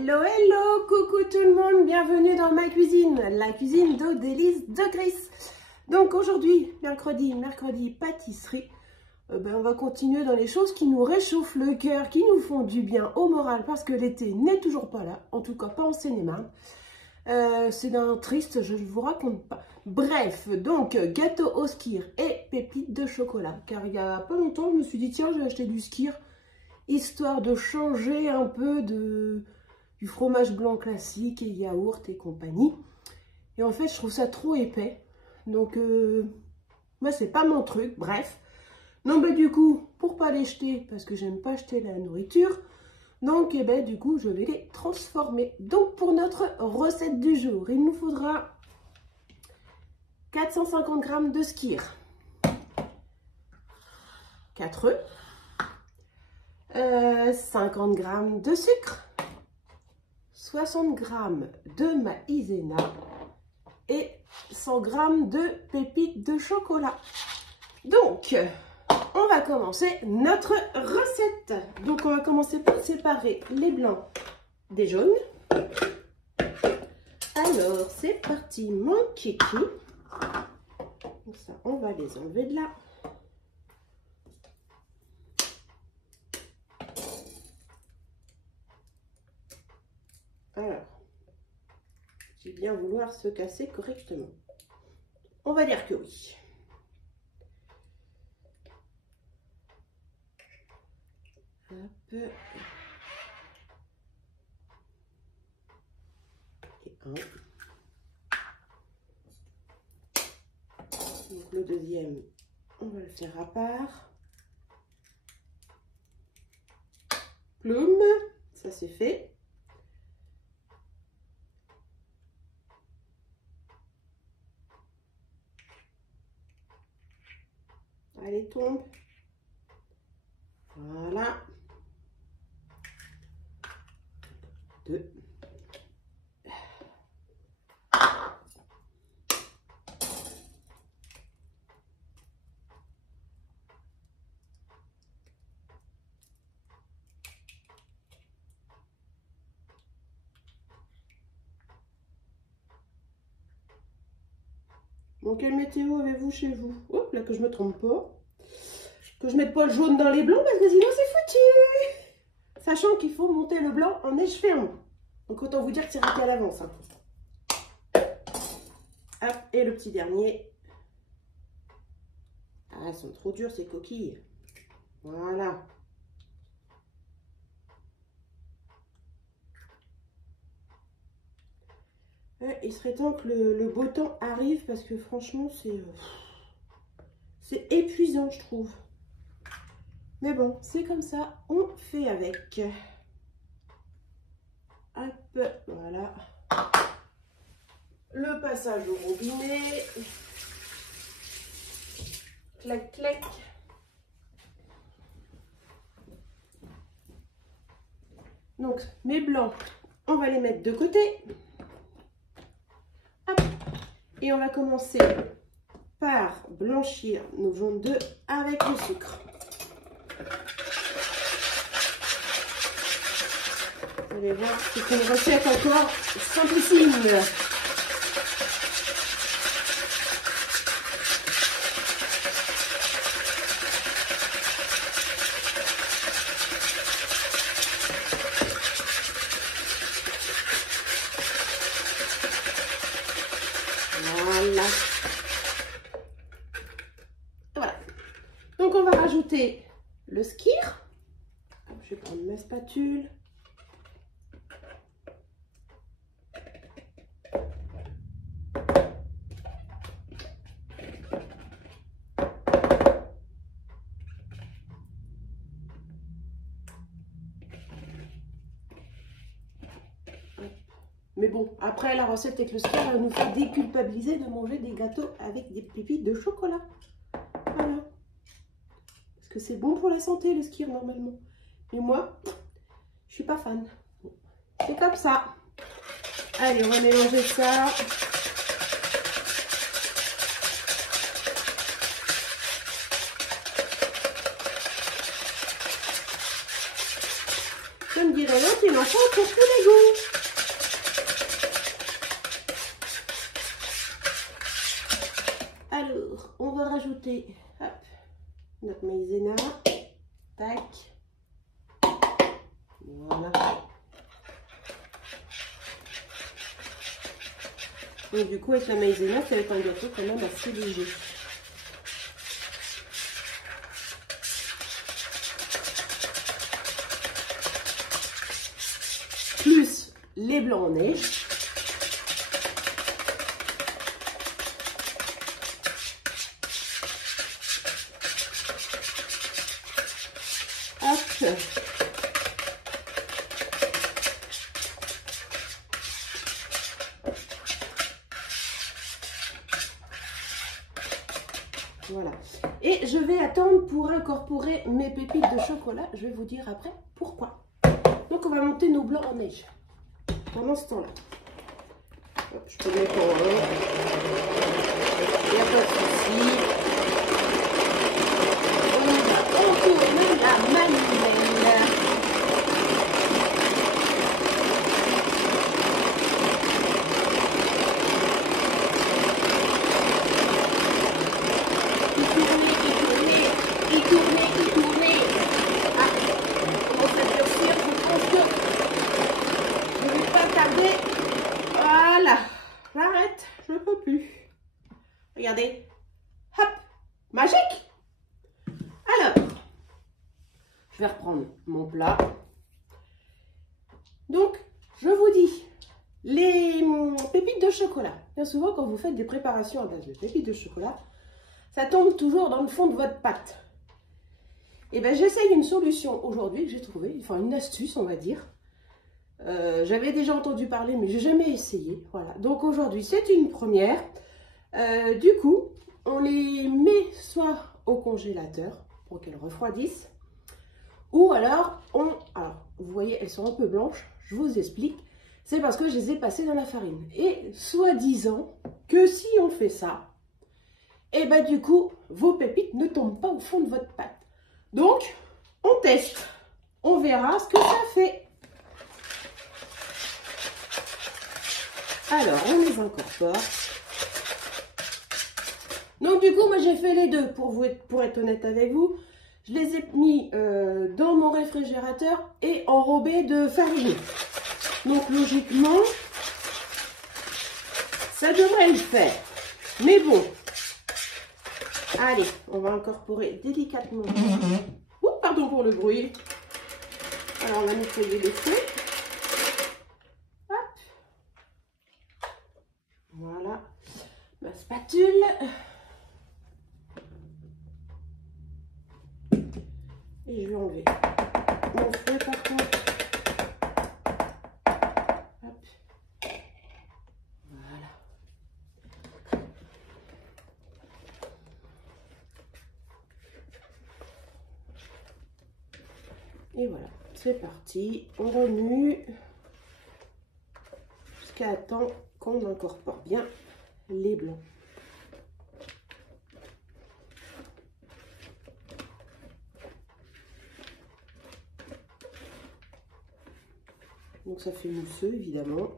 Hello, hello, coucou tout le monde, bienvenue dans ma cuisine, la cuisine de délices de Chris. Donc aujourd'hui, mercredi, pâtisserie, on va continuer dans les choses qui nous réchauffent le cœur, qui nous font du bien au moral, parce que l'été n'est toujours pas là, en tout cas pas en Seine-et-Marne. C'est d'un triste, je ne vous raconte pas. Bref, donc gâteau au skyr et pépites de chocolat, car il y a pas longtemps, je me suis dit tiens, je vais acheter du skyr, histoire de changer un peu du fromage blanc classique et yaourt et compagnie. Et en fait, je trouve ça trop épais. Donc, moi, c'est pas mon truc. Bref. Non, mais du coup, pour pas les jeter, parce que j'aime pas jeter la nourriture, donc, du coup, je vais les transformer. Donc, pour notre recette du jour, il nous faudra 450 g de skyr, 4 œufs, 50 g de sucre, 60 g de maïzena et 100 g de pépites de chocolat. Donc, on va commencer notre recette. Donc, on va commencer par séparer les blancs des jaunes. Alors, c'est parti, mon kiki. Donc ça, on va les enlever de là. Alors, j'ai bien vouloir se casser correctement. On va dire que oui. Hop. Et un. Donc le deuxième, on va le faire à part. Plume, ça c'est fait. Allez, tombe. Voilà. 2. Bon, quelle météo avez-vous chez vous? Hop, là, que je me trompe pas. Que je mette pas le jaune dans les blancs, parce que sinon c'est foutu. Sachant qu'il faut monter le blanc en neige ferme. Donc autant vous dire que c'est raté à l'avance. Hein. Hop, et le petit dernier. Ah, elles sont trop dures ces coquilles. Voilà. Il serait temps que le beau temps arrive parce que franchement c'est épuisant, je trouve. Mais bon, c'est comme ça, on fait avec. Hop, voilà. Le passage au robinet. Clac, clac. Donc, mes blancs, on va les mettre de côté. Hop. Et on va commencer par blanchir nos jaunes d'œufs avec le sucre. Vous allez voir, c'est une recette encore simplissime. Voilà. Voilà. Donc on va rajouter le skyr. Je vais prendre ma spatule. Mais bon, après la recette avec le skyr, elle nous fait déculpabiliser de manger des gâteaux avec des pépites de chocolat. Voilà. Parce que c'est bon pour la santé le skyr normalement. Mais moi, je suis pas fan. C'est comme ça. Allez, on va mélanger ça. Comme dirait l'autre, il en faut pour tous les goûts. Alors, on va rajouter hop, notre maïzena. Tac. Voilà. Et du coup, avec la maïzena, ça va être un gâteau quand même assez léger. Plus les blancs en neige. Hop. Voilà. Et je vais attendre pour incorporer mes pépites de chocolat. Je vais vous dire après pourquoi. Donc on va monter nos blancs en neige. Pendant ce temps-là. Je peux mettre en haut. Il n'y a pas de souci. On tourne la manivelle. Voilà, j'arrête, je ne peux plus. Regardez, hop, magique. Alors, je vais reprendre mon plat. Donc, je vous dis, les pépites de chocolat. Bien souvent, quand vous faites des préparations à base de pépites de chocolat, ça tombe toujours dans le fond de votre pâte. Et bien, j'essaye une solution aujourd'hui que j'ai trouvée, enfin une astuce, on va dire. J'avais déjà entendu parler, mais j'ai jamais essayé. Voilà. Donc aujourd'hui, c'est une première. Du coup, on les met soit au congélateur pour qu'elles refroidissent, ou alors vous voyez, elles sont un peu blanches. Je vous explique. C'est parce que je les ai passées dans la farine. Et soi-disant que si on fait ça, et ben du coup, vos pépites ne tombent pas au fond de votre pâte. Donc, on teste. On verra ce que ça fait. Alors, on les incorpore. Donc, du coup, moi, j'ai fait les deux, pour être honnête avec vous. Je les ai mis dans mon réfrigérateur et enrobés de farine. Donc, logiquement, ça devrait le faire. Mais bon, allez, on va incorporer délicatement. Ouh, pardon pour le bruit. Alors, on va nettoyer les feux. Voilà, ma spatule. Et je vais enlever mon fouet par contre. Hop. Voilà. Et voilà, c'est parti. On remue jusqu'à temps qu'on incorpore bien les blancs. Donc ça fait mousseux évidemment.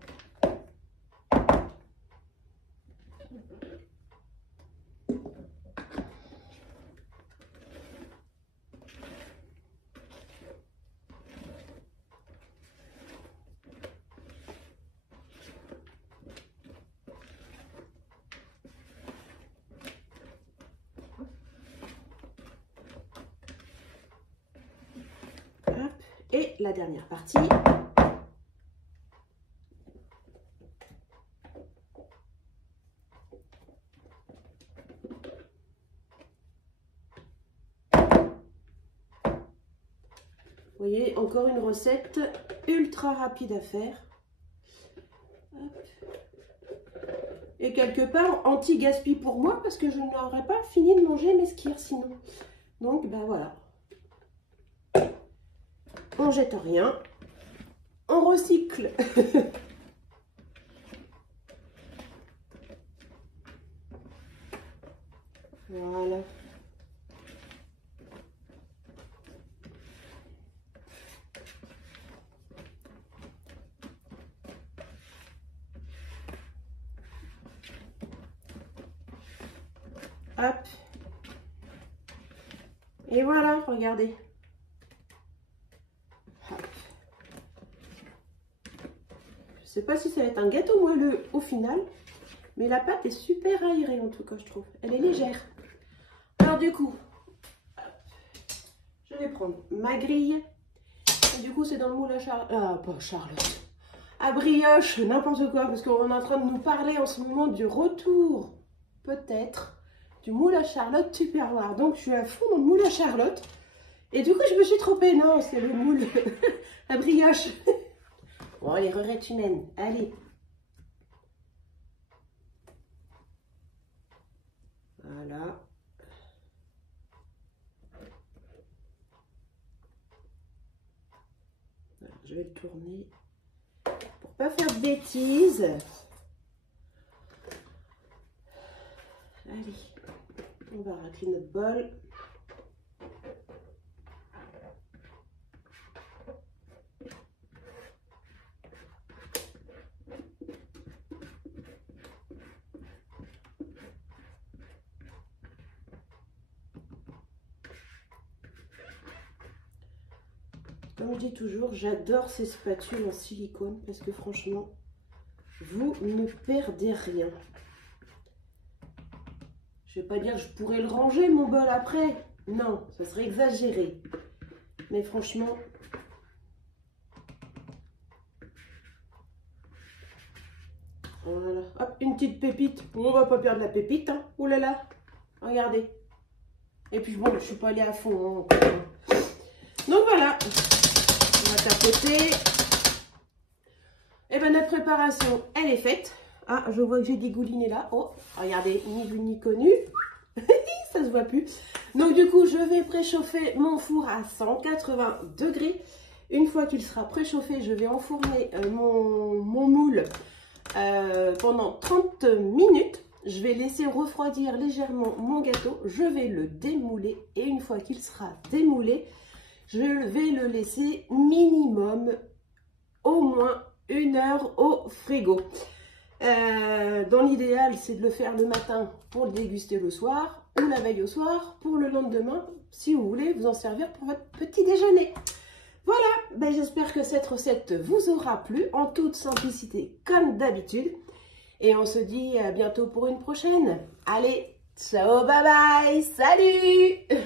Hop. Et la dernière partie. Vous voyez, encore une recette ultra rapide à faire. Hop. Et quelque part, anti-gaspi pour moi, parce que je n'aurais pas fini de manger mes skyrs sinon. Donc, ben voilà. On jette rien. On recycle. Voilà. Hop. Et voilà, regardez. Hop. Je sais pas si ça va être un gâteau moelleux au final, mais la pâte est super aérée en tout cas, je trouve. Elle est légère. Alors du coup, hop, je vais prendre ma grille. Et du coup, c'est dans le moule à Charlotte. Ah, pas Charlotte. À brioche, n'importe quoi, parce qu'on est en train de nous parler en ce moment du retour, peut-être, du moule à Charlotte Tupperware. Donc, je suis à fond dans le moule à Charlotte. Et du coup, je me suis trompée. Non, c'est le moule à brioche. Bon, allez, regrette humaine. Allez. Voilà. Alors, je vais le tourner pour pas faire de bêtises. Allez, on va racler notre bol. Comme je dis toujours, j'adore ces spatules en silicone parce que franchement, vous ne perdez rien. Je ne vais pas dire que je pourrais le ranger mon bol après. Non, ça serait exagéré. Mais franchement, voilà. Hop, une petite pépite. Bon, on va pas perdre la pépite. Hein. Ouh là là, regardez. Et puis bon, je suis pas allée à fond. Hein, donc voilà. On va tapoter. Et bien notre préparation, elle est faite. Ah, je vois que j'ai dégouliné là. Oh, regardez, ni vu ni connu. Ça se voit plus. Donc du coup, je vais préchauffer mon four à 180 degrés. Une fois qu'il sera préchauffé, je vais enfourner mon moule pendant 30 minutes. Je vais laisser refroidir légèrement mon gâteau. Je vais le démouler. Et une fois qu'il sera démoulé, je vais le laisser minimum au moins 1 heure au frigo. Dans l'idéal, c'est de le faire le matin pour le déguster le soir ou la veille au soir pour le lendemain, si vous voulez vous en servir pour votre petit déjeuner. Voilà, ben, j'espère que cette recette vous aura plu en toute simplicité comme d'habitude. Et on se dit à bientôt pour une prochaine. Allez, ciao, bye bye, salut!